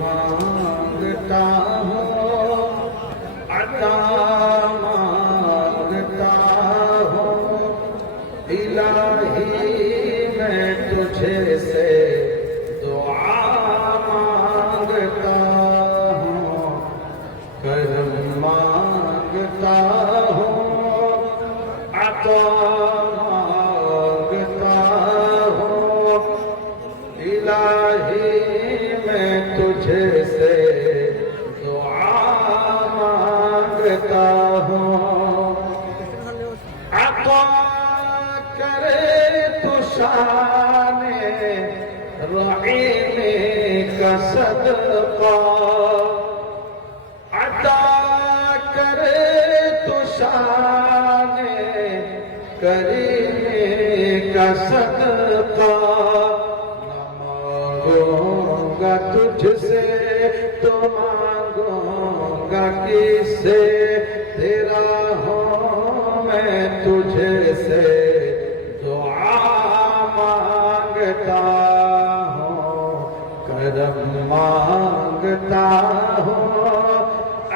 मांगता हूँ अता मांगता हूँ इलाही मैं तुझे से दुआ मांगता हूँ करम मांगता हूँ अता मांगता हूँ इलाही मैं तुझे से दुआ मांगता हूँ अता करे तो शाने रहीमे का सदका अता करे तो शाने करीमे का सदका न मांगूंगा तुझसे तो मांगूंगा किससे तेरा हूँ मैं तुझे से दुआ मांगता हूँ करम मांगता हूँ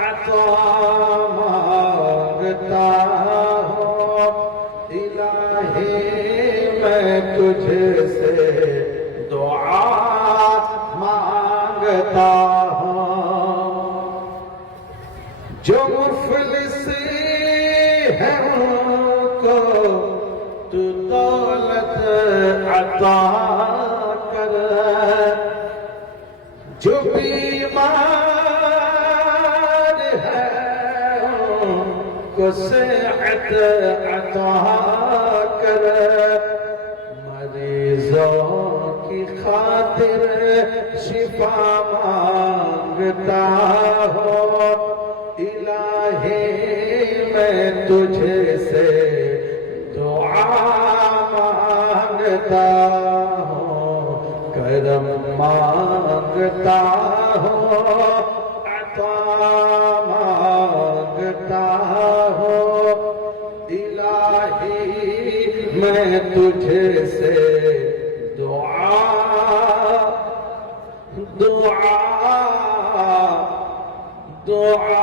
अता मांगता हूँ इलाही मैं तुझे से दुआ मांगता हूँ जो मुफलिसी है उनको तू दौलत अता कर जो बीमार है उनको सेहत अता कर मरीजों की खातिर शिफा मांगता हो इलाही मैं तुझे से दुआ मांगता हूँ करम मांगता हूँ अता मांगता हूँ इलाही मैं तुझे से दुआ दुआ दुआ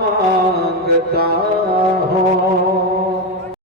मांगता